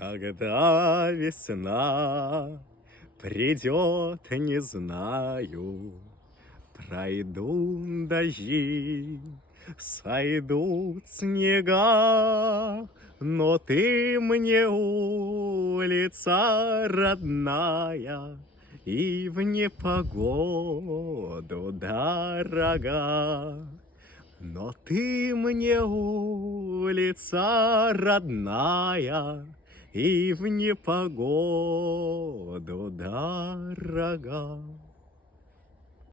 Когда весна придет, не знаю, пройдут дожди, сойдут снега, но ты мне улица родная и в непогоду дорога. Но ты мне улица родная и в непогоду дорога.